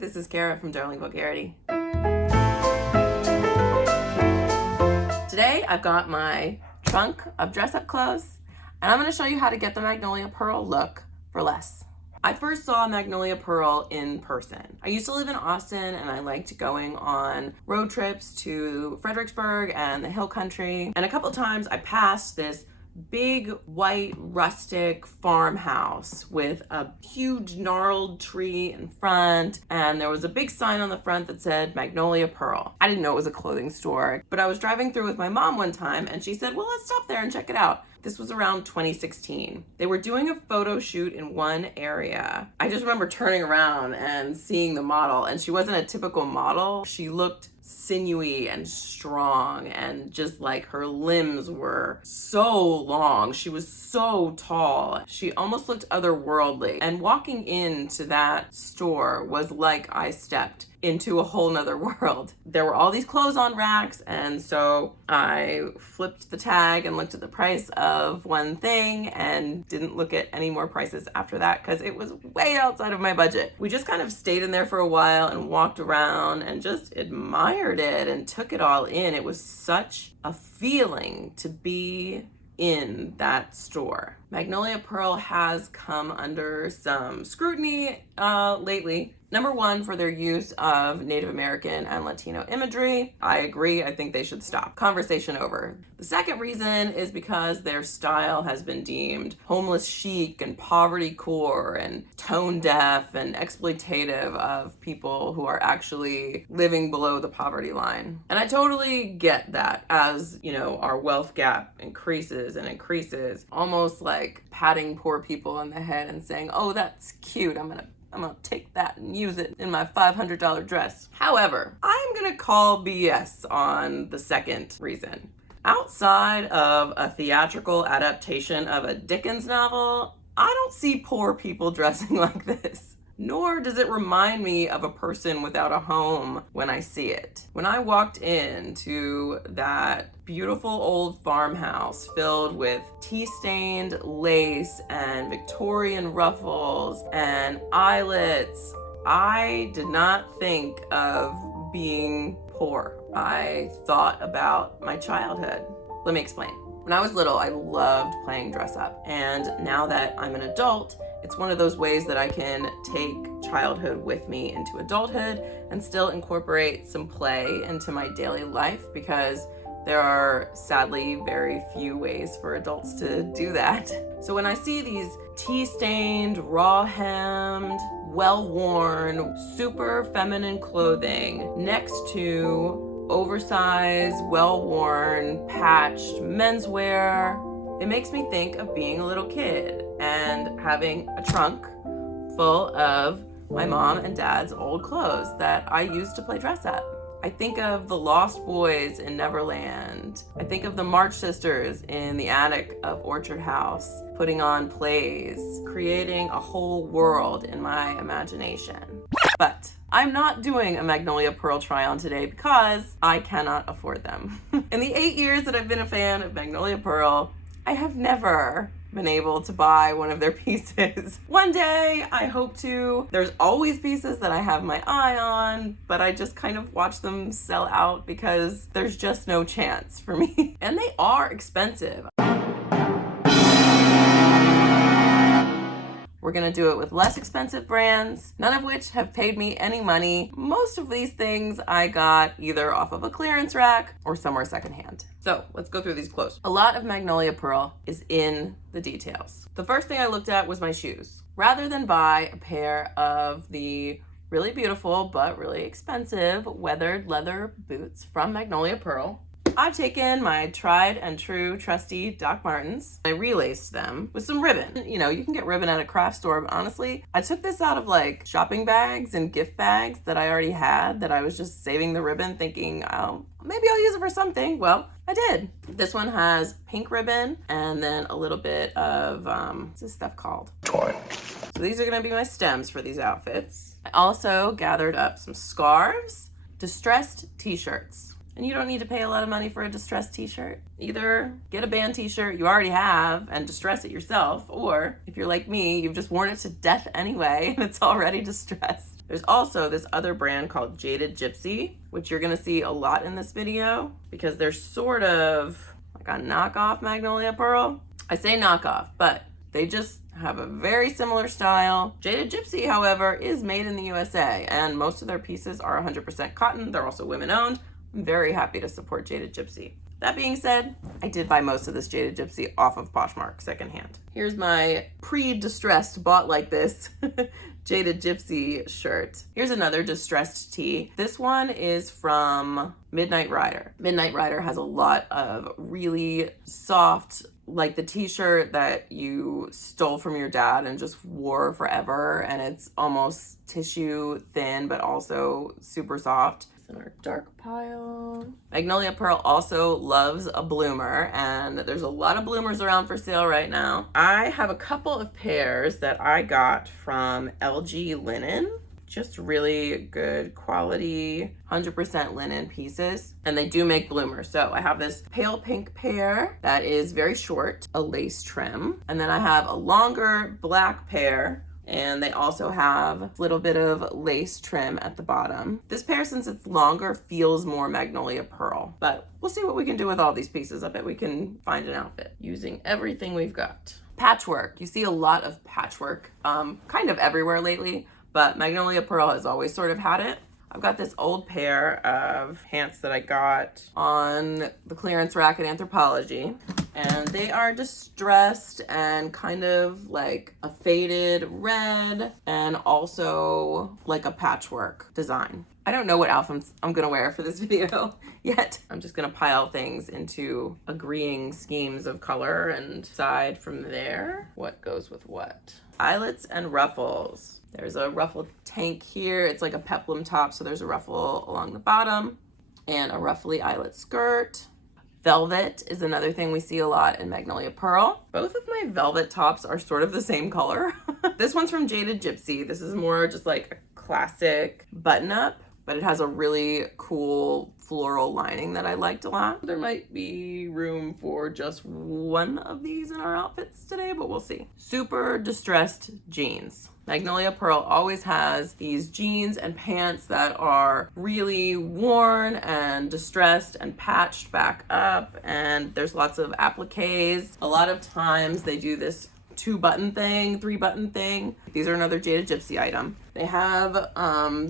this is Kara from Darling Vulgarity. Today I've got my trunk of dress-up clothes, and I'm going to show you how to get the Magnolia Pearl look for less. I first saw Magnolia Pearl in person. I used to live in Austin, and I liked going on road trips to Fredericksburg and the Hill Country, and a couple times I passed this big white rustic farmhouse with a huge gnarled tree in front, and there was a big sign on the front that said Magnolia Pearl. I didn't know it was a clothing store, but I was driving through with my mom one time and she said, well, let's stop there and check it out. This was around 2016. They were doing a photo shoot in one area. I just remember turning around and seeing the model, and she wasn't a typical model. She looked sinewy and strong, and just like her limbs were so long. She was so tall. She almost looked otherworldly. And walking into that store was like I stepped into a whole nother world. There were all these clothes on racks, and so I flipped the tag and looked at the price of one thing and didn't look at any more prices after that because it was way outside of my budget. We just kind of stayed in there for a while and walked around and just admired it and took it all in. It was such a feeling to be in that store. Magnolia Pearl has come under some scrutiny lately. Number one, for their use of Native American and Latino imagery. I agree, I think they should stop. Conversation over. The second reason is because their style has been deemed homeless chic and poverty-core and tone-deaf and exploitative of people who are actually living below the poverty line. And I totally get that as, you know, our wealth gap increases and increases, almost like patting poor people on the head and saying, oh, that's cute, I'm gonna take that and use it in my $500 dress. However, I'm gonna call BS on the second reason. Outside of a theatrical adaptation of a Dickens novel, I don't see poor people dressing like this. Nor does it remind me of a person without a home when I see it. When I walked into that beautiful old farmhouse filled with tea-stained lace and Victorian ruffles and eyelets, I did not think of being poor. I thought about my childhood. Let me explain. When I was little, I loved playing dress up. And now that I'm an adult, it's one of those ways that I can take childhood with me into adulthood and still incorporate some play into my daily life, because there are sadly very few ways for adults to do that. So when I see these tea-stained, raw-hemmed, well-worn, super feminine clothing next to oversized, well-worn, patched menswear, it makes me think of being a little kid and having a trunk full of my mom and dad's old clothes that I used to play dress up. I think of the Lost Boys in Neverland. I think of the March Sisters in the attic of Orchard House, putting on plays, creating a whole world in my imagination. But I'm not doing a Magnolia Pearl try-on today because I cannot afford them. In the 8 years that I've been a fan of Magnolia Pearl, I have never been able to buy one of their pieces. One day I hope to. There's always pieces that I have my eye on, but I just kind of watch them sell out because there's just no chance for me. And they are expensive. We're gonna do it with less expensive brands, none of which have paid me any money. Most of these things I got either off of a clearance rack or somewhere secondhand. So let's go through these clothes. A lot of Magnolia Pearl is in the details. The first thing I looked at was my shoes. Rather than buy a pair of the really beautiful but really expensive weathered leather boots from Magnolia Pearl, I've taken my tried and true trusty Doc Martens. I relaced them with some ribbon. You know, you can get ribbon at a craft store, but honestly, I took this out of like shopping bags and gift bags that I already had, that I was just saving the ribbon thinking, oh, maybe I'll use it for something. Well, I did. This one has pink ribbon and then a little bit of, what's this stuff called? Twine. So these are gonna be my stems for these outfits. I also gathered up some scarves, distressed t-shirts. And you don't need to pay a lot of money for a distressed t-shirt. Either get a band t-shirt you already have and distress it yourself, or if you're like me, you've just worn it to death anyway and it's already distressed. There's also this other brand called Jaded Gypsy, which you're gonna see a lot in this video because they're sort of like a knockoff Magnolia Pearl. I say knockoff, but they just have a very similar style. Jaded Gypsy, however, is made in the USA, and most of their pieces are 100% cotton. They're also women owned. I'm very happy to support Jaded Gypsy. That being said, I did buy most of this Jaded Gypsy off of Poshmark secondhand. Here's my pre-distressed bought like this Jaded Gypsy shirt. Here's another distressed tee. This one is from Midnight Rider. Midnight Rider has a lot of really soft, like the t-shirt that you stole from your dad and just wore forever, and it's almost tissue thin but also super soft. In our dark pile. Magnolia Pearl also loves a bloomer, and there's a lot of bloomers around for sale right now. I have a couple of pairs that I got from LG Linen. Just really good quality, 100% linen pieces, and they do make bloomers. So I have this pale pink pair that is very short, a lace trim, and then I have a longer black pair, and they also have a little bit of lace trim at the bottom. This pair, since it's longer, feels more Magnolia Pearl, but we'll see what we can do with all these pieces. I bet we can find an outfit using everything we've got. Patchwork. You see a lot of patchwork kind of everywhere lately, but Magnolia Pearl has always sort of had it. I've got this old pair of pants that I got on the clearance rack at Anthropologie, and they are distressed and kind of like a faded red and also like a patchwork design. I don't know what outfits I'm gonna wear for this video yet. I'm just gonna pile things into agreeing schemes of color and decide from there what goes with what. Eyelets and ruffles. There's a ruffle tank here. It's like a peplum top, so there's a ruffle along the bottom and a ruffly eyelet skirt. Velvet is another thing we see a lot in Magnolia Pearl. Both of my velvet tops are sort of the same color. This one's from Jaded Gypsy. This is more just like a classic button-up, but it has a really cool floral lining that I liked a lot. There might be room for just one of these in our outfits today, but we'll see. Super distressed jeans. Magnolia Pearl always has these jeans and pants that are really worn and distressed and patched back up, and there's lots of appliques. A lot of times they do this 2-button thing, 3-button thing. These are another Jaded Gypsy item. They have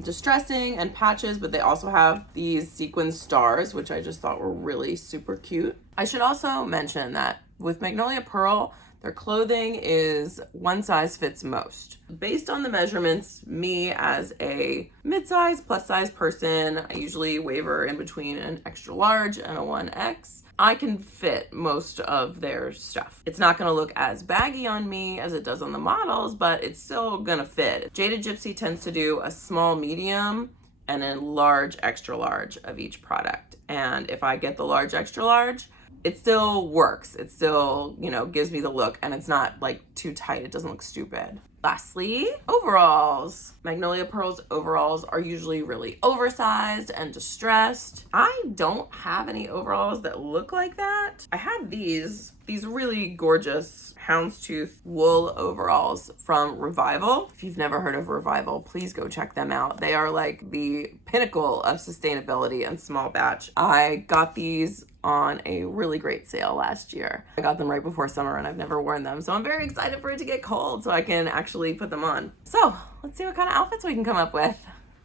distressing and patches, but they also have these sequin stars, which I just thought were really super cute. I should also mention that with Magnolia Pearl, their clothing is one size fits most. Based on the measurements, me as a mid-size, plus-size person, I usually waver in between an extra large and a 1X. I can fit most of their stuff. It's not gonna look as baggy on me as it does on the models, but it's still gonna fit. Jaded Gypsy tends to do a small, medium, and a large, extra large of each product. And if I get the large, extra large, it still works. It still, you know, gives me the look, and it's not like too tight. It doesn't look stupid. Lastly, overalls. Magnolia Pearl's overalls are usually really oversized and distressed. I don't have any overalls that look like that. I have these really gorgeous houndstooth wool overalls from Revival. If you've never heard of Revival, please go check them out. They are like the pinnacle of sustainability and small batch. I got these on a really great sale last year. I got them right before summer and I've never worn them. So I'm very excited for it to get cold so I can actually put them on. So let's see what kind of outfits we can come up with.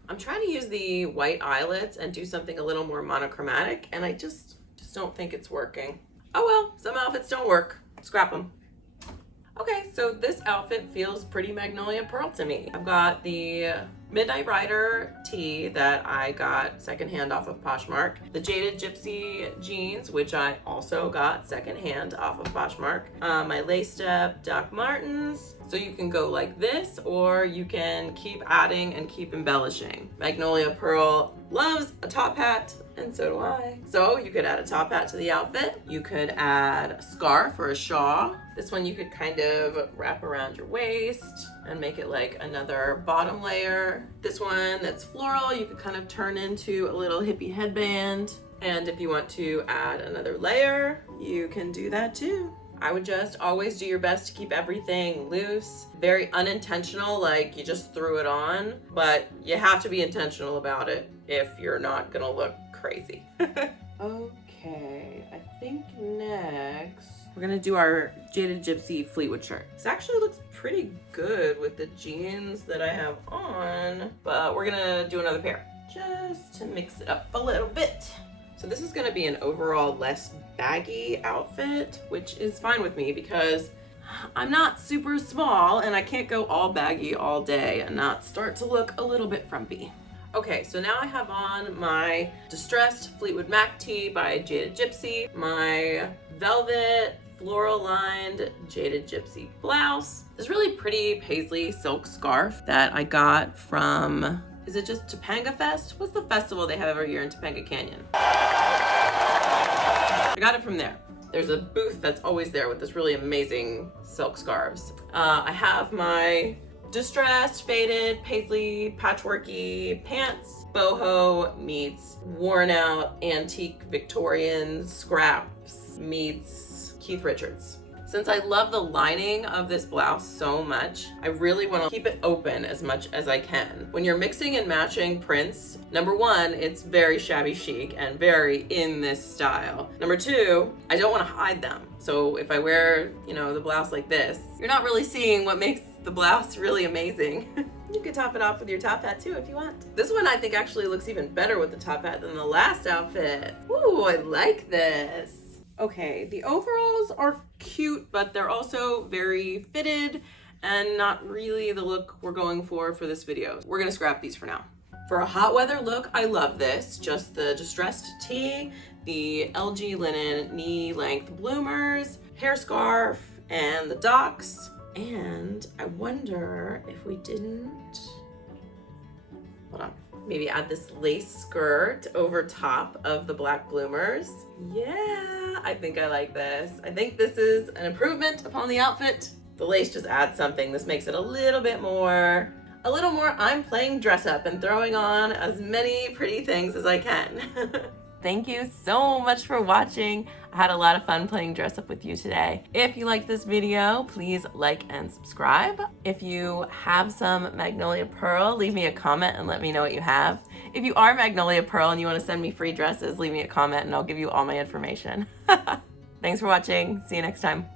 I'm trying to use the white eyelets and do something a little more monochromatic, and I just don't think it's working. Oh well, some outfits don't work. Scrap them. Okay, so this outfit feels pretty Magnolia Pearl to me. I've got the Midnight Rider tee that I got secondhand off of Poshmark, the Jaded Gypsy jeans, which I also got secondhand off of Poshmark, my laced up Doc Martens. So you can go like this, or you can keep adding and keep embellishing. Magnolia Pearl loves a top hat, and so do I. So you could add a top hat to the outfit. You could add a scarf or a shawl. This one you could kind of wrap around your waist and make it like another bottom layer. This one that's floral, you could kind of turn into a little hippie headband. And if you want to add another layer, you can do that too. I would just always do your best to keep everything loose, very unintentional, like you just threw it on, but you have to be intentional about it if you're not gonna look crazy. Okay, I think next we're gonna do our Jaded Gypsy Fleetwood shirt. This actually looks pretty good with the jeans that I have on, but we're gonna do another pair just to mix it up a little bit. So this is gonna be an overall less baggy outfit, which is fine with me because I'm not super small and I can't go all baggy all day and not start to look a little bit frumpy. Okay, so now I have on my distressed Fleetwood Mac tee by Jaded Gypsy, my velvet floral lined Jaded Gypsy blouse, this really pretty paisley silk scarf that I got from, is it just Topanga Fest? What's the festival they have every year in Topanga Canyon? I got it from there. There's a booth that's always there with this really amazing silk scarves. I have my distressed, faded, paisley, patchworky pants. Boho meets worn out antique Victorian scraps meets Keith Richards. Since I love the lining of this blouse so much, I really want to keep it open as much as I can. When you're mixing and matching prints, number one, it's very shabby chic and very in this style. Number two, I don't want to hide them. So if I wear, you know, the blouse like this, you're not really seeing what makes the blouse really amazing. You could top it off with your top hat too if you want. This one I think actually looks even better with the top hat than the last outfit. Ooh, I like this. Okay, the overalls are cute, but they're also very fitted and not really the look we're going for this video. We're gonna scrap these for now. For a hot weather look, I love this. Just the distressed tee, the LG linen knee length bloomers, hair scarf, and the docks. And I wonder if we didn't, hold on, maybe add this lace skirt over top of the black bloomers. Yeah, I think I like this. I think this is an improvement upon the outfit. The lace just adds something. This makes it a little more I'm playing dress up and throwing on as many pretty things as I can. Thank you so much for watching. I had a lot of fun playing dress up with you today. If you liked this video, please like and subscribe. If you have some Magnolia Pearl, leave me a comment and let me know what you have. If you are Magnolia Pearl and you want to send me free dresses, leave me a comment and I'll give you all my information. Thanks for watching. See you next time.